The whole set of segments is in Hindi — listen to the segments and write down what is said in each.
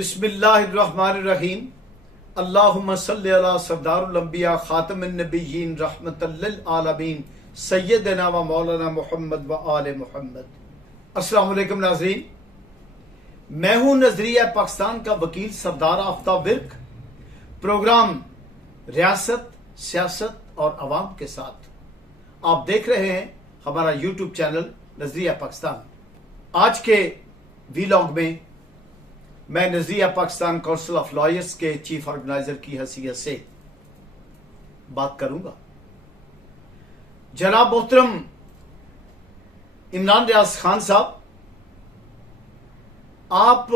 बिस्मिल्लाहिर्रहमानिर्रहीम। अल्लाहुम्मा सल्लि अला सरदारुल अंबिया खातमुन नबिय्यीन रहमतल लिल आलमीन सय्यदना व मौलाना मुहम्मद व आले मुहम्मद। अस्सलाम वालेकुम नाज़रीन, मैं हूं नजरिया पाकिस्तान का वकील सरदार आफ्ताब विर्क। प्रोग्राम रियासत, सियासत और अवाम के साथ आप देख रहे हैं हमारा यूट्यूब चैनल नजरिया पाकिस्तान। आज के वीलॉग में मैं नजरिया पाकिस्तान काउंसिल ऑफ लॉयर्स के चीफ ऑर्गेनाइजर की हैसियत से बात करूंगा। जनाब मोहतरम इमरान रियाज खान साहब, आप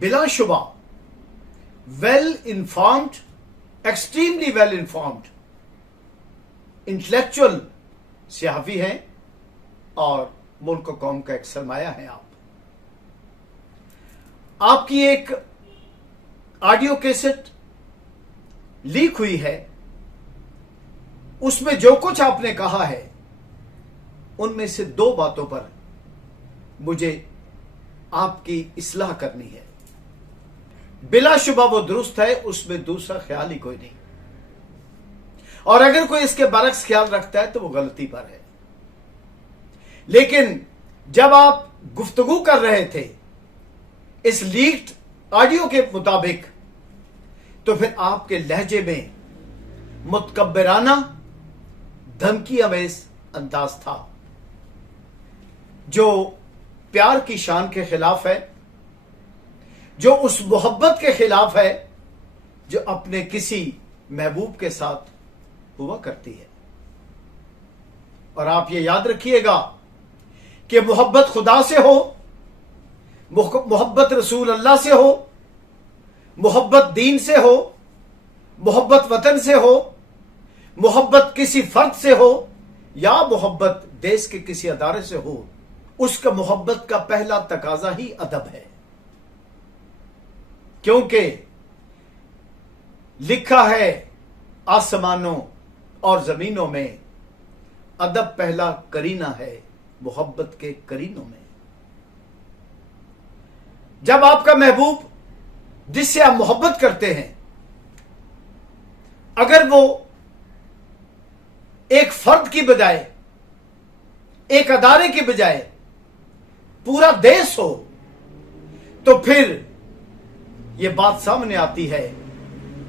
बिलाशुबा well informed, extremely well informed intellectual सहाफी हैं और मुल्क कौम का एक सरमाया है। आपकी एक ऑडियो कैसेट लीक हुई है, उसमें जो कुछ आपने कहा है उनमें से दो बातों पर मुझे आपकी इस्लाह करनी है। बिलाशुबा वो दुरुस्त है, उसमें दूसरा ख्याल ही कोई नहीं, और अगर कोई इसके बरक्स ख्याल रखता है तो वो गलती पर है। लेकिन जब आप गुफ्तगू कर रहे थे इस लीक्ड ऑडियो के मुताबिक, तो फिर आपके लहजे में मुतकब्बिराना, धमकी अमेज अंदाज था, जो प्यार की शान के खिलाफ है, जो उस मोहब्बत के खिलाफ है जो अपने किसी महबूब के साथ हुआ करती है। और आप ये याद रखिएगा कि मोहब्बत खुदा से हो, मोहब्बत रसूल अल्लाह से हो, मोहब्बत दीन से हो, मोहब्बत वतन से हो, मोहब्बत किसी फर्द से हो, या मोहब्बत देश के किसी अदारे से हो, उसका मोहब्बत का पहला तकाजा ही अदब है। क्योंकि लिखा है आसमानों और जमीनों में, अदब पहला करीना है मोहब्बत के करीनों में। जब आपका महबूब जिससे आप मोहब्बत करते हैं, अगर वो एक फर्द की बजाय, एक अदारे की बजाय पूरा देश हो, तो फिर यह बात सामने आती है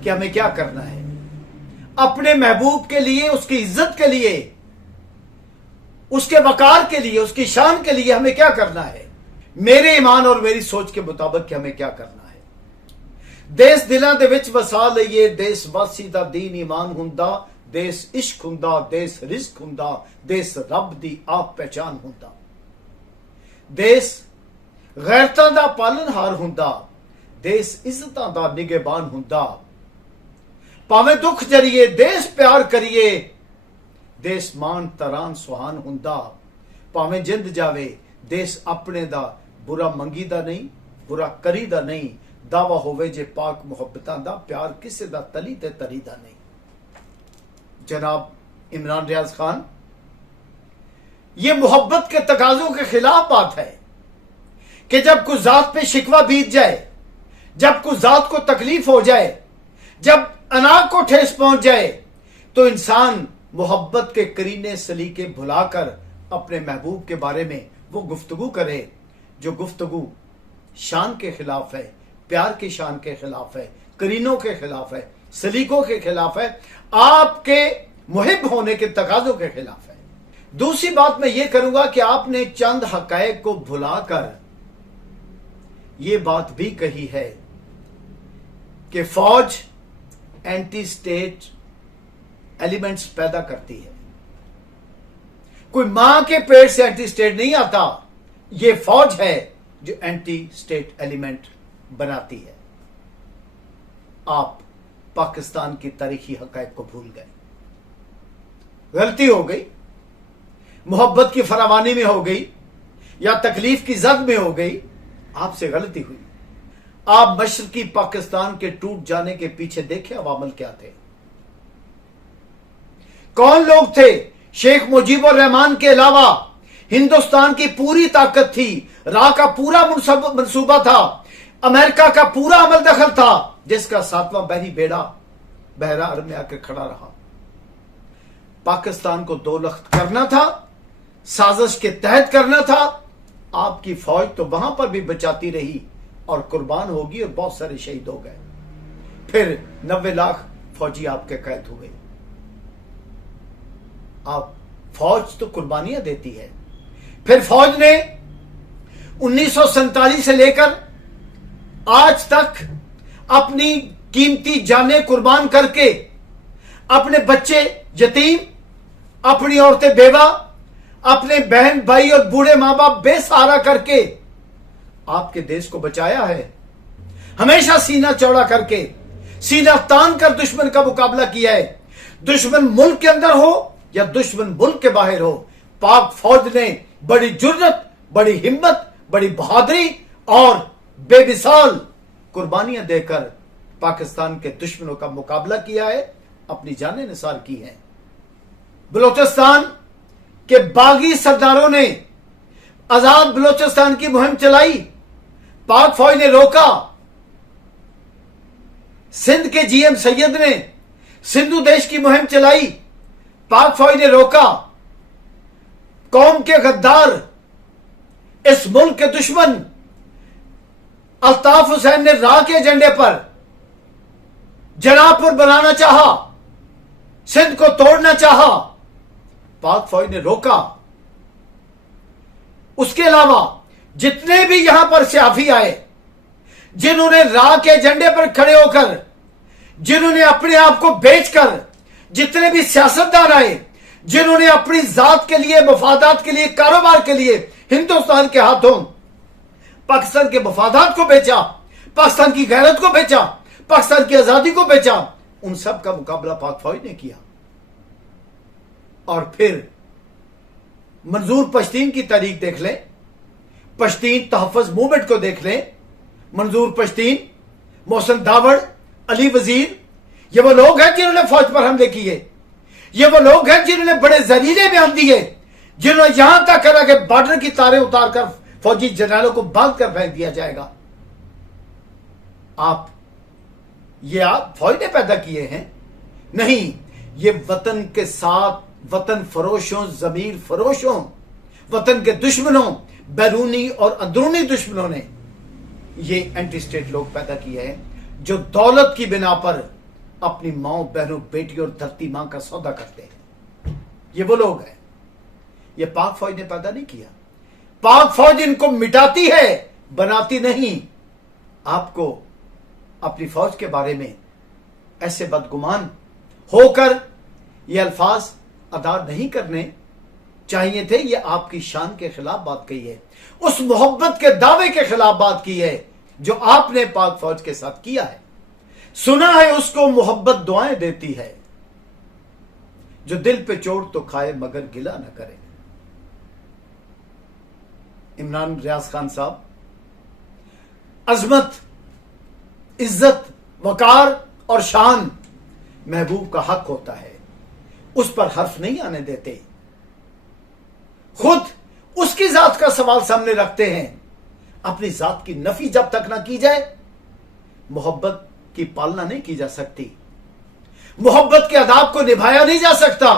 कि हमें क्या करना है। अपने महबूब के लिए, उसकी इज्जत के लिए, उसके वकार के लिए, उसकी शान के लिए हमें क्या करना है। मेरे ईमान और मेरी सोच के मुताबिक कि हमें क्या करना है। देश दिलों दे विच वसा लईए, देश वासी दा दीन ईमान हुंदा, देश इश्क हुंदा, देश रिज़्क हुंदा, देश रब दी आप पहचान हुंदा, देश गैरतां दा पालनहार हुंदा, देश इज्जतां दा निगहबान हुंदा। भावें दुख जरिए देश प्यार करिए, देश मान तरान सुहान हुंदा। भावें जिंद जावे देश अपने दा बुरा मंगी दा नहीं, बुरा करी दा नहीं। दावा होवे जे पाक मुहब्बतां दा, प्यार किसे दा तली ते तरी दा नहीं। जनाब इमरान रियाज खान, ये मोहब्बत के तकाजों के खिलाफ बात है कि जब कुछ जात पे शिकवा बीत जाए, जब कुछ जात को तकलीफ हो जाए, जब अनाक को ठेस पहुंच जाए, तो इंसान मोहब्बत के करीने सलीके भुलाकर अपने महबूब के बारे में वो गुफ्तगू करे जो गुफ्तगू शान के खिलाफ है, प्यार की शान के खिलाफ है, करीनों के खिलाफ है, सलीकों के खिलाफ है, आपके मुहिब होने के तकाजों के खिलाफ है। दूसरी बात मैं ये करूंगा कि आपने चंद हकायक को भुलाकर ये बात भी कही है कि फौज एंटी स्टेट एलिमेंट्स पैदा करती है। कोई मां के पेट से एंटी स्टेट नहीं आता, यह फौज है जो एंटी स्टेट एलिमेंट बनाती है। आप पाकिस्तान की तारीखी हकायक को भूल गए। गलती हो गई, मोहब्बत की फरावानी में हो गई या तकलीफ की जद में हो गई, आपसे गलती हुई। आप मशरकी पाकिस्तान के टूट जाने के पीछे देखे अवामल क्या थे, कौन लोग थे। शेख मुजीबुर रहमान के अलावा हिंदुस्तान की पूरी ताकत थी, राह का पूरा मंसूबा था। अमेरिका का पूरा अमल दखल था, जिसका 7वां बहरी बेड़ा बहरा अरब में आकर खड़ा रहा। पाकिस्तान को दो लख्त करना था, साजिश के तहत करना था। आपकी फौज तो वहां पर भी बचाती रही और कुर्बान होगी और बहुत सारे शहीद हो गए। फिर 90 लाख फौजी आपके कैद हुए। आप फौज तो कुर्बानियां देती है। फिर फौज ने 1947 से लेकर आज तक अपनी कीमती जानें कुर्बान करके अपने बच्चे यतीम, अपनी औरतें बेवा, अपने बहन भाई और बूढ़े मां बाप बेसहारा करके आपके देश को बचाया है। हमेशा सीना चौड़ा करके, सीना तान कर दुश्मन का मुकाबला किया है। दुश्मन मुल्क के अंदर हो या दुश्मन मुल्क के बाहर हो, पाक फौज ने बड़ी जुर्रत, बड़ी हिम्मत, बड़ी बहादुरी और बेमिसाल कुर्बानियां देकर पाकिस्तान के दुश्मनों का मुकाबला किया है, अपनी जानें निसार की हैं। बलूचिस्तान के बागी सरदारों ने आजाद बलूचिस्तान की मुहिम चलाई, पाक फौज ने रोका। सिंध के जीएम सैयद ने सिंधु देश की मुहिम चलाई, पाक फौज ने रोका। कौम के गद्दार, इस मुल्क के दुश्मन अल्ताफ हुसैन ने राह के एजेंडे पर जनापुर बनाना चाहा, सिंध को तोड़ना चाहा, पाक फौज ने रोका। उसके अलावा जितने भी यहां पर सियाफी आए, जिन्होंने राह के एजेंडे पर खड़े होकर, जिन्होंने अपने आप को बेचकर, जितने भी सियासतदान आए, जिन्होंने अपनी जात के लिए, मफादात के लिए, कारोबार के लिए हिंदुस्तान के हाथों पाकिस्तान के मफादात को बेचा, पाकिस्तान की गैरत को बेचा, पाकिस्तान की आजादी को बेचा, उन सब का मुकाबला पाक फौज ने किया। और फिर मंजूर पश्तीन की तारीख देख लें, पश्तीन तहफ़्फ़ुज़ मूवमेंट को देख लें। मंजूर पश्तीन, मोहसिन दावड़, अली वजीर, ये वो लोग हैं जिन्होंने फौज पर हमले किए। ये वो लोग हैं जिन्होंने बड़े जरीले बयान दिए, जिन्होंने यहां तक करा कि बॉर्डर की तारें उतारकर फौजी जनरलों को बांध कर फेंक दिया जाएगा। आप फौज ने पैदा किए हैं? नहीं, ये वतन के साथ वतन फरोशों, जमीर फरोशों, वतन के दुश्मनों, बैरूनी और अंदरूनी दुश्मनों ने ये एंटी स्टेट लोग पैदा किए हैं, जो दौलत की बिना पर अपनी माओ, बहनों, बेटियों और धरती मां का सौदा करते हैं। ये वो लोग हैं। ये पाक फौज ने पैदा नहीं किया। पाक फौज इनको मिटाती है, बनाती नहीं। आपको अपनी फौज के बारे में ऐसे बदगुमान होकर ये अल्फाज अदा नहीं करने चाहिए थे। ये आपकी शान के खिलाफ बात कही है, उस मोहब्बत के दावे के खिलाफ बात की है जो आपने पाक फौज के साथ किया है। सुना है उसको मोहब्बत दुआएं देती है, जो दिल पे चोट तो खाए मगर गिला न करे। इमरान रियाज खान साहब, अजमत, इज्जत, वकार और शान महबूब का हक होता है, उस पर हर्फ नहीं आने देते। खुद उसकी जात का सवाल सामने रखते हैं। अपनी जात की नफी जब तक ना की जाए, मोहब्बत की पालना नहीं की जा सकती। मोहब्बत के आदाब को निभाया नहीं जा सकता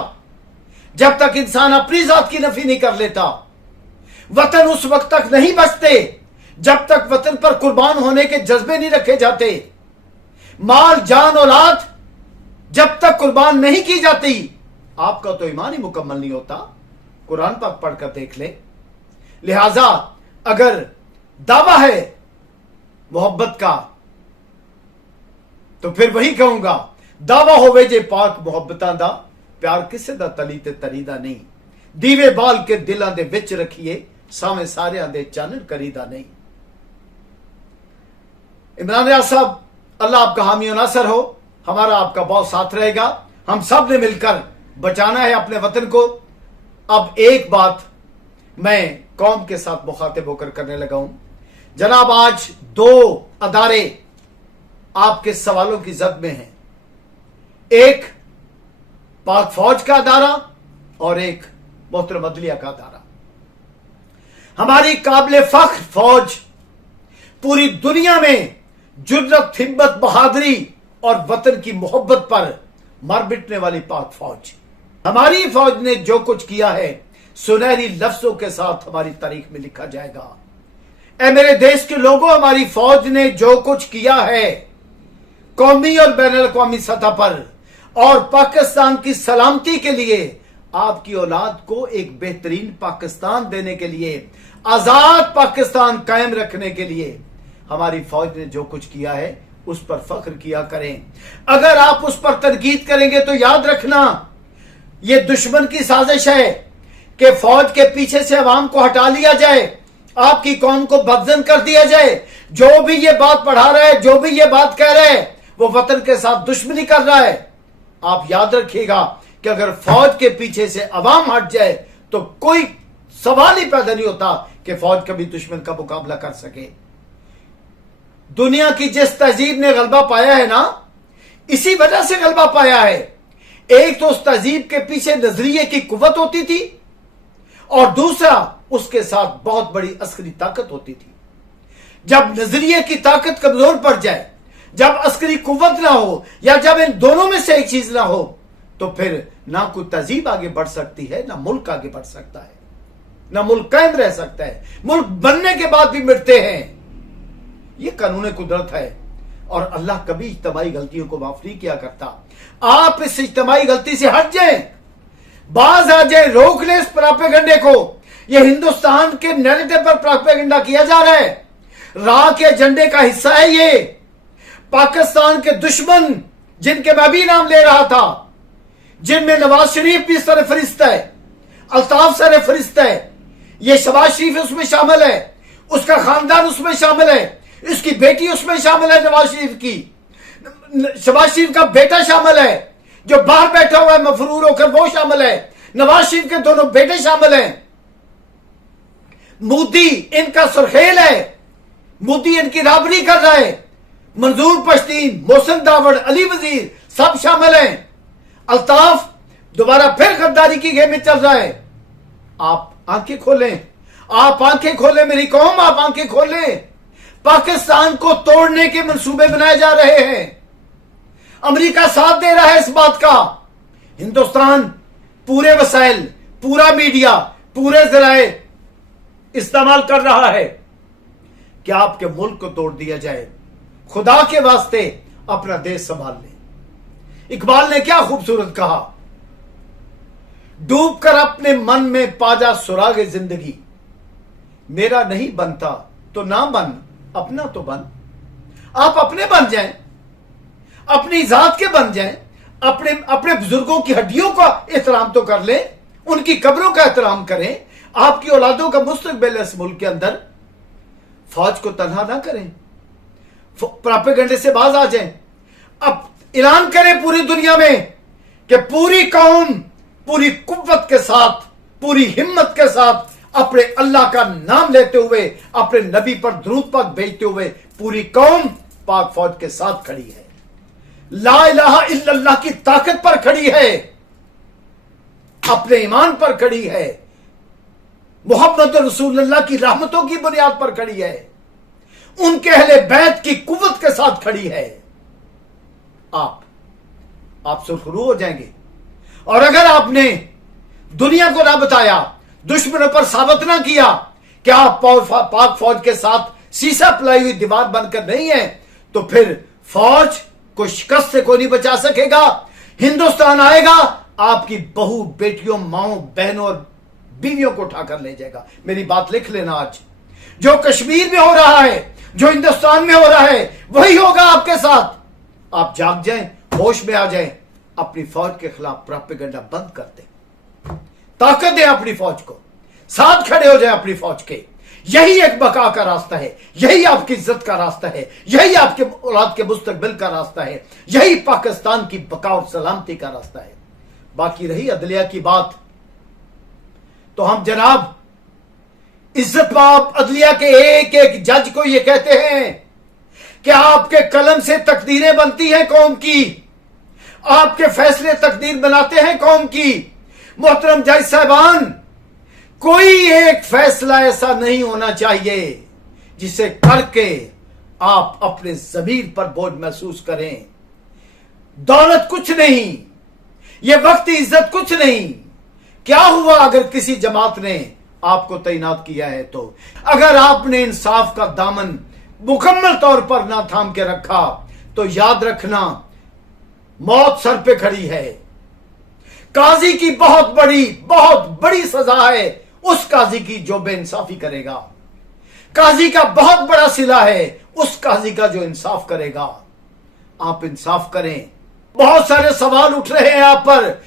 जब तक इंसान अपनी जात की नफी नहीं कर लेता। वतन उस वक्त तक नहीं बचते जब तक वतन पर कुर्बान होने के जज्बे नहीं रखे जाते। माल, जान, औलाद जब तक कुर्बान नहीं की जाती, आपका तो ईमान ही मुकम्मल नहीं होता। कुरान पाक पढ़कर देख ले। लिहाजा अगर दावा है मोहब्बत का, तो फिर वही कहूंगा, दावा होवे जे पाक मोहब्बतां दा, प्यार किसे दा तली ते तरीदा नहीं। दीवे बाल के दिलां दे विच रखिए, सावें सारियां दे चानन करीदा नहीं। इमरान रियाज साहब, अल्लाह आपका हामी और नासर हो। हमारा आपका बहुत साथ रहेगा। हम सब ने मिलकर बचाना है अपने वतन को। अब एक बात मैं कौम के साथ मुखातिब होकर करने लगा हूं। जनाब, आज दो अदारे आपके सवालों की जद में हैं। एक पाक फौज का अदारा और एक मोहतरम अदलिया का अदारा। हमारी काबिल फख्र फौज पूरी दुनिया में जुर्रत, हिम्मत, बहादुरी और वतन की मोहब्बत पर मर मिटने वाली पाक फौज। हमारी फौज ने जो कुछ किया है सुनहरी लफ्जों के साथ हमारी तारीख में लिखा जाएगा। ऐ मेरे देश के लोगों, हमारी फौज ने जो कुछ किया है कौमी और बैनुल अक़वामी सतह पर और पाकिस्तान की सलामती के लिए, आपकी औलाद को एक बेहतरीन पाकिस्तान देने के लिए, आजाद पाकिस्तान कायम रखने के लिए हमारी फौज ने जो कुछ किया है उस पर फख्र किया करें। अगर आप उस पर तनकीद करेंगे तो याद रखना यह दुश्मन की साजिश है कि फौज के पीछे से अवाम को हटा लिया जाए, आपकी कौम को बदजन कर दिया जाए। जो भी ये बात पढ़ा रहा है, जो भी ये बात कह रहा है, वो वतन के साथ दुश्मनी कर रहा है। आप याद रखिएगा कि अगर फौज के पीछे से अवाम हट जाए तो कोई सवाल ही पैदा नहीं होता कि फौज कभी दुश्मन का मुकाबला कर सके। दुनिया की जिस तहजीब ने गलबा पाया है ना, इसी वजह से गलबा पाया है। एक तो उस तहजीब के पीछे नजरिए की कुव्वत होती थी और दूसरा उसके साथ बहुत बड़ी अस्करी ताकत होती थी। जब नजरिए की ताकत कमजोर पड़ जाए, जब अस्करी कुव्वत ना हो या जब इन दोनों में से एक चीज ना हो, तो फिर ना कोई तहजीब आगे बढ़ सकती है, ना मुल्क आगे बढ़ सकता है, ना मुल्क कायम रह सकता है। मुल्क बनने के बाद भी मिटते हैं, ये कानून कुदरत है और अल्लाह कभी इज्तिमाई गलतियों को माफ नहीं किया करता। आप इस इज्तिमाई गलती से हट जाएं, बाज आ जाए, रोक ले इस प्रोपेगेंडे को। ये हिंदुस्तान के नैरेटिव पर प्रोपेगेंडा किया जा रहा है, राह के एजेंडे का हिस्सा है ये। पाकिस्तान के दुश्मन जिनके मैं भी नाम ले रहा था, जिनमें नवाज शरीफ भी सर फरिश्ता है, अल्ताफ सर फरिश्ता है, ये शहबाज शरीफ उसमें शामिल है, उसका खानदान उसमें शामिल है, इसकी बेटी उसमें शामिल है, नवाज शरीफ की, शहबाज शरीफ का बेटा शामिल है, जो बाहर बैठा हुआ है मफरूर होकर वो शामिल है, नवाज शरीफ के दोनों बेटे शामिल हैं। मोदी इनका सुरखेल है, मोदी इनकी राबरी कर रहा है, मंजूर पश्तीन, मोहसिन दावड़, अली वजीर सब शामिल हैं। अल्ताफ दोबारा फिर गद्दारी की गेम में चल रहा है। आप आंखें खोलें, आप आंखें खोलें मेरी कौम, आप आंखें खोलें। पाकिस्तान को तोड़ने के मंसूबे बनाए जा रहे हैं, अमेरिका साथ दे रहा है इस बात का। हिंदुस्तान पूरे वसाइल, पूरा मीडिया, पूरे जराए इस्तेमाल कर रहा है कि आपके मुल्क को तोड़ दिया जाए। खुदा के वास्ते अपना देश संभाल ले। इकबाल ने क्या खूबसूरत कहा, डूब कर अपने मन में पाजा सुरागे जिंदगी, मेरा नहीं बनता तो ना बन, अपना तो बन। आप अपने बन जाएं, अपनी जात के बन जाएं, अपने अपने बुजुर्गों की हड्डियों का एहतराम तो कर लें, उनकी कब्रों का एहतराम करें। आपकी औलादों का मुस्तकबिल है इस मुल्क के अंदर। फौज को तनहा ना करें, प्रोपेगेंडे से बाज आ जाएं। अब ऐलान करें पूरी दुनिया में कि पूरी कौम पूरी कुव्वत के साथ, पूरी हिम्मत के साथ अपने अल्लाह का नाम लेते हुए, अपने नबी पर दुरूद पाक भेजते हुए पूरी कौम पाक फौज के साथ खड़ी है। ला इलाहा इल्लल्लाह की ताकत पर खड़ी है, अपने ईमान पर खड़ी है, मोहम्मद रसूलुल्लाह की रहमतों की बुनियाद पर खड़ी है, उनके अहले बैत की कुव्वत के साथ खड़ी है। आप सुरखरू हो जाएंगे। और अगर आपने दुनिया को ना बताया, दुश्मनों पर साबित ना किया कि आप पाक फौज के साथ शीशा पिलाई हुई दीवार बनकर नहीं है, तो फिर फौज को शिकस्त से कोई नहीं बचा सकेगा। हिंदुस्तान आएगा, आपकी बहू, बेटियों, माओ, बहनों और बीवियों को उठाकर ले जाएगा। मेरी बात लिख लेना, आज जो कश्मीर में हो रहा है, जो हिंदुस्तान में हो रहा है, वही होगा आपके साथ। आप जाग जाएं, होश में आ जाएं, अपनी फौज के खिलाफ प्रोपेगेंडा बंद कर दें, ताकत दें अपनी फौज को, साथ खड़े हो जाए अपनी फौज के। यही एक बका का रास्ता है, यही आपकी इज्जत का रास्ता है, यही आपके औलाद के मुस्तकबिल का रास्ता है, यही पाकिस्तान की बका और सलामती का रास्ता है। बाकी रही अदलिया की बात, तो हम जनाब इज्जत बाप अदलिया के एक एक जज को यह कहते हैं कि आपके कलम से तकदीरें बनती हैं कौम की, आपके फैसले तकदीर बनाते हैं कौम की। मोहतरम जज साहबान, कोई एक फैसला ऐसा नहीं होना चाहिए जिसे करके आप अपने जमीर पर बोझ महसूस करें। दौलत कुछ नहीं, यह वक्ती इज्जत कुछ नहीं। क्या हुआ अगर किसी जमात ने आपको तैनात किया है तो? अगर आपने इंसाफ का दामन मुकम्मल तौर पर ना थाम के रखा तो याद रखना, मौत सर पे खड़ी है। काजी की बहुत बड़ी सजा है उस काजी की जो बेइंसाफी करेगा। काजी का बहुत बड़ा सिला है उस काजी का जो इंसाफ करेगा। आप इंसाफ करें। बहुत सारे सवाल उठ रहे हैं यहां पर।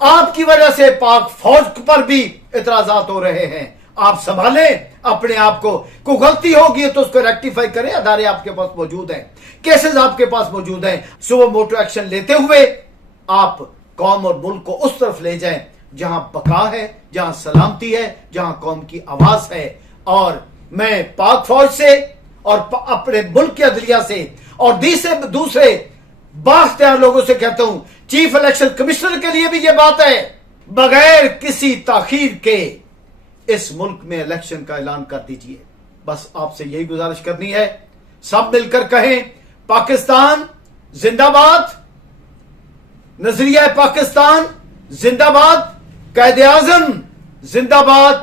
आपकी वजह से पाक फौज पर भी इतराजात हो रहे हैं। आप संभालें अपने आप को। कोई गलती होगी तो उसको रेक्टिफाई करें। अदारे आपके पास मौजूद हैं, केसेस आपके पास मौजूद हैं। सुबह मोटो एक्शन लेते हुए आप कौम और मुल्क को उस तरफ ले जाएं जहां बका है, जहां सलामती है, जहां कौम की आवाज है। और मैं पाक फौज से और अपने मुल्क के अदलिया से और दूसरे बाख्तियार लोगों से कहता हूं, चीफ इलेक्शन कमिश्नर के लिए भी यह बात है, बगैर किसी ताखीर के इस मुल्क में इलेक्शन का ऐलान कर दीजिए। बस आपसे यही गुजारिश करनी है। सब मिलकर कहें, पाकिस्तान जिंदाबाद, नजरिया पाकिस्तान जिंदाबाद, कायदे आजम जिंदाबाद,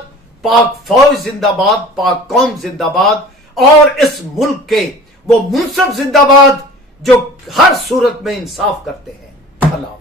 पाक फौज जिंदाबाद, पाक कौम जिंदाबाद, और इस मुल्क के वो मुनसब जिंदाबाद जो हर सूरत में इंसाफ करते हैं। अल्लाह।